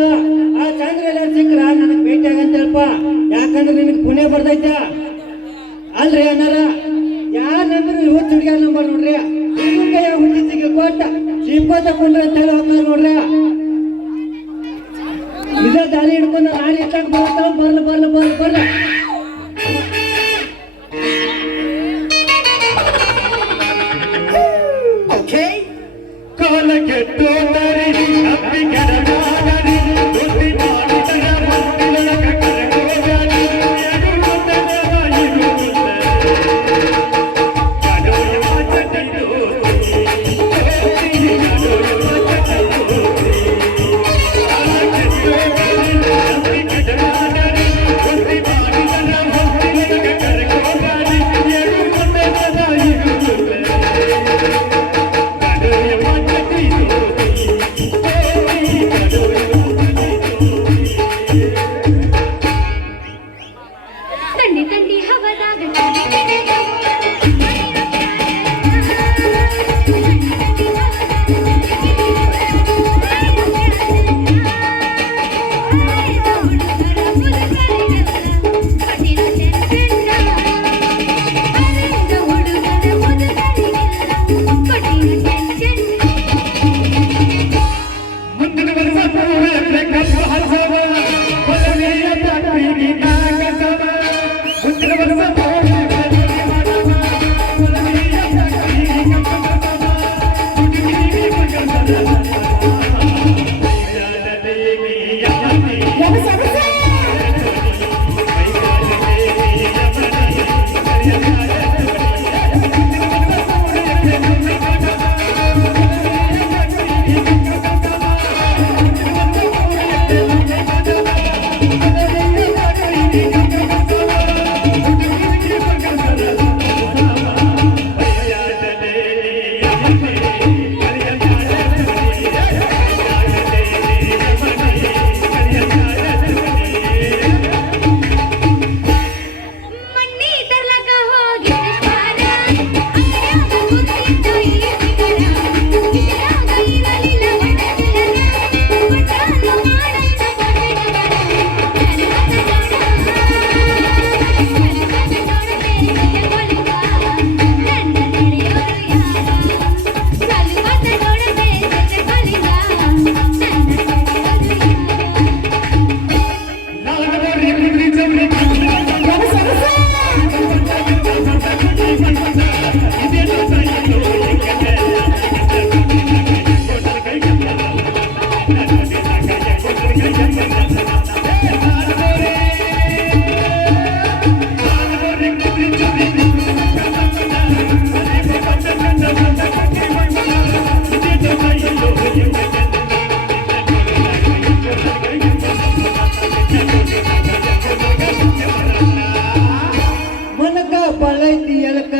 ಆ ಚಂದ್ರ ಸಿಕ್ಕ್ರ ನನಗ್ ಭೇಟಿ ಆಗಂತೇಳಪ್ಪ. ಯಾಕಂದ್ರೆ ನಿನಗ್ ಪುಣೆ ಬರ್ತೈತ. ಅಲ್ರಿ ಅನ್ನಾರ ಯಾರ ನಂಬ್ರಿ ಇವತ್ತು ಹುಡುಗ ನಂಬರ್ ನೋಡ್ರಿ? ಕೈಯ ಕೊಟ್ಟ ಸಿಂಪ ತಕೊಂಡ್ರಿ ಅಂತ ಹೇಳಿ ನೋಡ್ರಿ? ಇದ ದಾರಿ ಹಿಡ್ಕೊಂಡು ನಾಳೆ ಇಟ್ಟಾಗ ಬರ್ತಾವ ಬರ್ಲ ಬರ್ಲ ಬರ್ಲ ಬರ್ಲ. ಕಾಲ ಕೆಟ್ಟೋದ ಹಳ್ಳೈತಿ ಎದಕ್ಕ?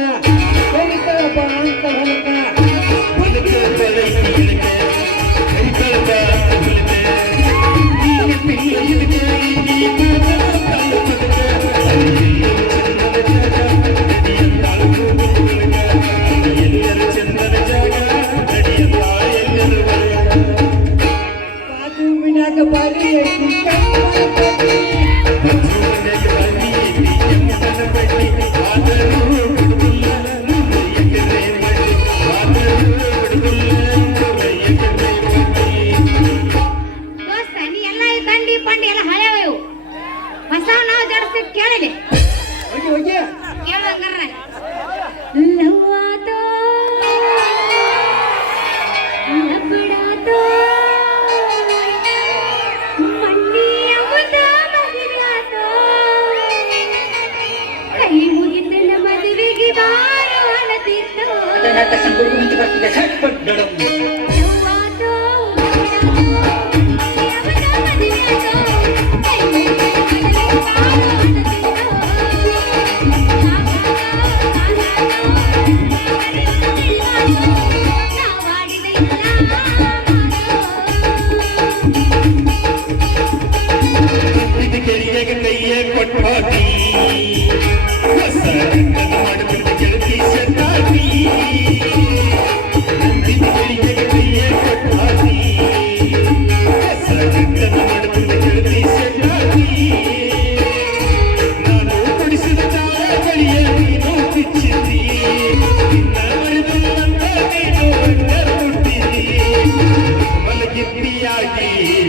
Daddy.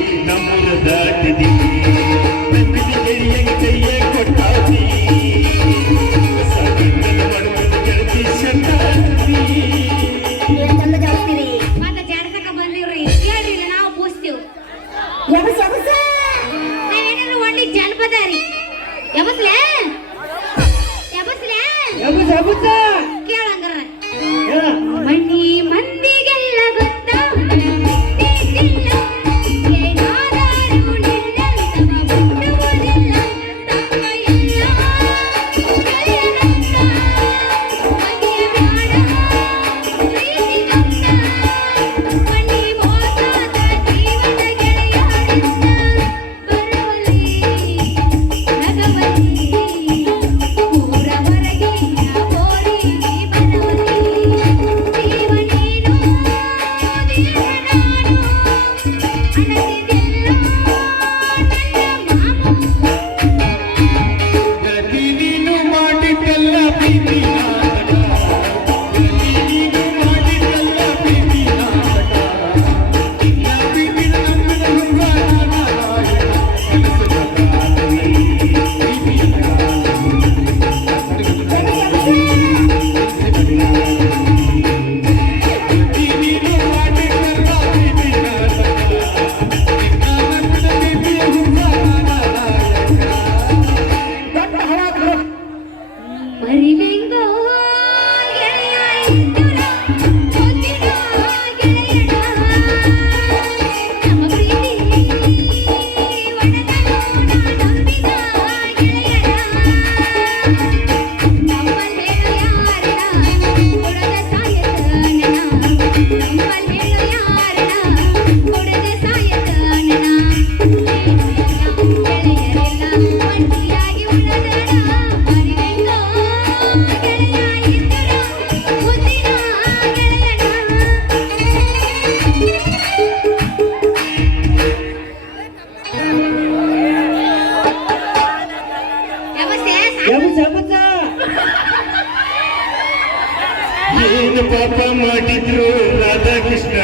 పాప మాటిద్రు రాధాకృష్ణ.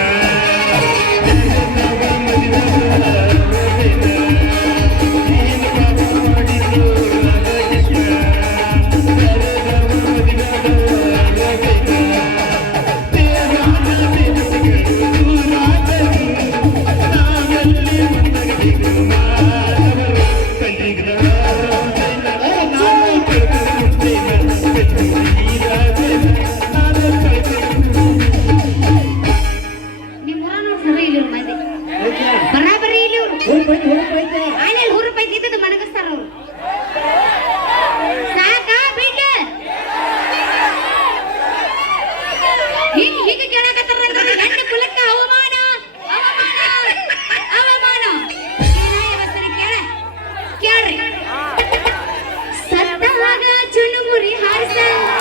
Yuri Harrison.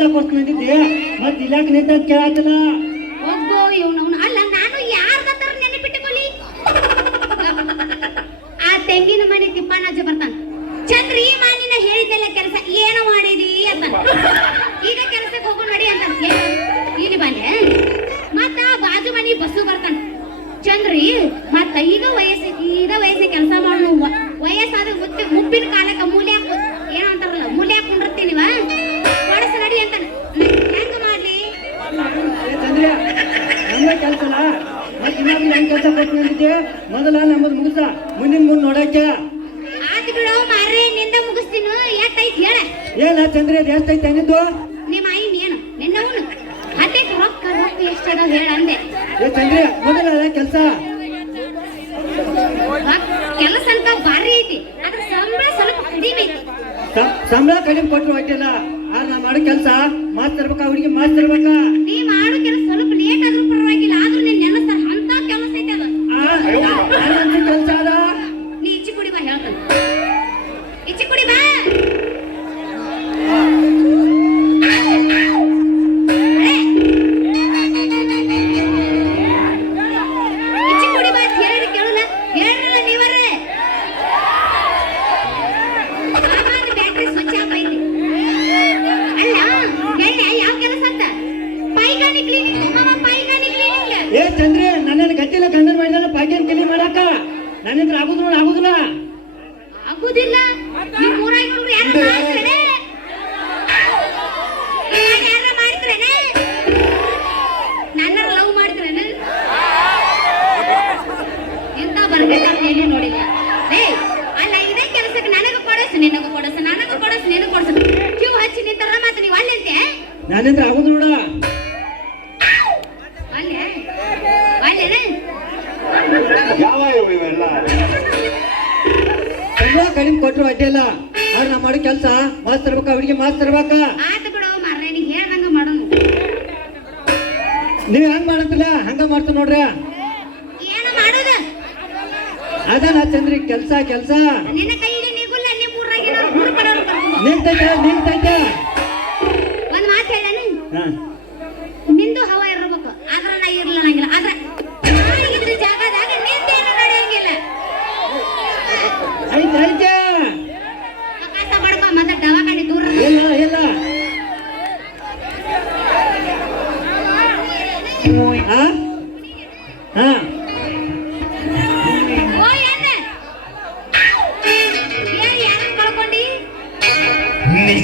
ಕೆಲಸ ಕೊಡ್ತಿದ್ದೆ ಮತ್ತೆ ಇಲಾಖೆ ನಿಂತ ಕೇಳಾತಿಲ್ಲ ಒಬ್ಬ ಇವ್ನವ್ನ ಅಲ್ಲ, ನಾನು ಯಾರ್ದಾತರ ನೆನಪಿಟ್ಟುಕೊಳ್ಳಿ ಆ ತೆಂಗಿನ ಮನೆ ತಿಪ್ಪಣ್ಣಾಜ ಬರ್ತಾನೆ. ಚಂದ್ರಿ ಮಾನಿನ ಹೇಳಿದ್ದೆಲ್ಲ ಕೆಲಸ ಏನೋ ಮಾಡಿದಿ ಅಂತ. ಈಗ ಕೆಲಸಕ್ಕೆ ಹೋಗು ನೋಡಿ ಅಂತ. ಇಲ್ಲಿ ಬಾನೆ ಮತ್ತ ಬಾಜು ಮನೆ ಬಸ್ಸು ಬರ್ತಾನ. ಚಂದ್ರಿ, ಮತ್ತ ಈಗ ವಯಸ್ಸು, ಈಗ ವಯಸ್ಸಿಗೆ ಕೆಲಸ ಮಾಡು ವಯಸ್ಸಾದ ಮುಪ್ಪಿನ ಕಾಲಕ್ಕೆ ಮೂಲ್ಯ ಕೊಟ್ಟು ನಿಂತಿದ್ದೆ ಮೊದಲ ನಮ್ಮದು ಮುಗಿಸ. ಮುಂದಿನ ಮುಂದೆ ನೋಡಕ್ಕೆ. ಆತ್ ಬಿಡೋ ಮಾರ್ರೆ ನಿಂದ ಮುಗಿಸ್ತೀನು. ಎಷ್ಟೈತಿ ಹೇಳ. ಏನ ಚಂದ್ರ ಇದು ಐತೆ ಅನ್ನಿದ್ದು ನಿಮ್ಮ ಏನು ನಿನ್ನವನು. ಹತ್ತೈತಿ ರೊಕ್ಕ ರೊಕ್ಕ ಎಷ್ಟದ ಹೇಳ ಅಂದೆ. ಏ ಚಂದ್ರ ಮೊದಲ ಕೆಲಸ. ಕೆಲಸ ಅಂತ ಭಾರಿ ಐತಿ. ಅದ್ರ ಸಂಬಳ ಸ್ವಲ್ಪ ಕಡಿಮೆ ಐತಿ. ಸಂಬಳ ಕಡಿಮೆ ಕೊಟ್ಟರು ಅಡ್ಡಿಲ್ಲ ಆದ್ರೆ ನಾ ಮಾಡೋ ಕೆಲಸ ಮಾಸ್ತಿರ್ಬೇಕಾ ಹುಡುಗಿ ಮಾಸ್ತಿರ್ಬೇಕ ನೀ ಮಾಡೋ ಕೆಲಸ ಸ್ವಲ್ಪ ಲೇಟ್ ಆದ್ರೂ ಎಂತ ಬರ್ಬೇಕ ಎಲ್ಲಿ ನೋಡಿಲ್ಲ. ಏ ಅಲ್ಲ ಇದೇ ಕೆಲಸಕ್ಕೆ ನನಗೂ ಕೊಡಸು ನಿನಗೂ ಕೊಡಸು ನನಗೂ ಕೊಡಸು ನಿನಗೂ ಕೊಡಸು. ಕ್ಯೂ ಹಚ್ಚಿ ನಿಂತಾರ ಮತ್ತೆ ನೀವು ಅಲ್ಲಂತೆ? ನನ್ನಿಂದ ಆಗೋದು ನೋಡ. ಅಲ್ಲೇ? ಅಲ್ಲೇನೆ? ಯಾವ ಇವೆಲ್ಲ? ಸಂಬಳ ಕಡಿಮೆ ಕೊಟ್ಟರು ಅಡ್ಡಿಲ್ಲ ಆದ್ರೆ ನಾ ಮಾಡೋ ಕೆಲಸ ಮಾಸ್ತಿರ್ಬೇಕ ಹುಡುಗಿ ಮಾಸ್ತಿರ್ಬೇಕ ಆತ ಬಿಡು ಮಾರ್ರೆ ನೀ ಹೇಳ್ದಂಗ ಮಾಡೋನು ನೀವ್ ಹೆಂಗ್ ಮಾಡಂತಿಲ್ಲ? ಹಂಗ ಮಾಡ್ತ ನೋಡ್ರಿ. ಅದ ನಾ ಚಂದ್ರಿ ಕೆಲಸ ಕೆಲಸ. ನಿನ್ನ ಕೈಯಲ್ಲಿ ನೀಗುಲ್ಲ ನಿಮ್ಮ ಊರಾಗಿನ ಮೂರು ಬರೋರು ಕರ್ಕೊಂಡ್ ನಿಂತೈತೆ ನಿಂತೈತೆ ಒಂದ್ ಮಾತು ಹೇಳನು? ಹಾ. ನಿಂದು ಹವಾ ಇರ್ಬೇಕು. ಆದ್ರೆ ನಾ ಆದ್ರೆ ನಾ ಇದ್ದ ಜಾಗದಾಗ ನಿಂದೇನು ನಡೆಯಂಗಿಲ್ಲ. ಐತೆ ಐತೆ ಆಕಾಶ ಬಡ್ಕೊ ಮತ್ತೆ ದವಾಖಾನೆ ದೂರ ಇಲ್ಲ ಇಲ್ಲ. ಹಾ? ಹಾ?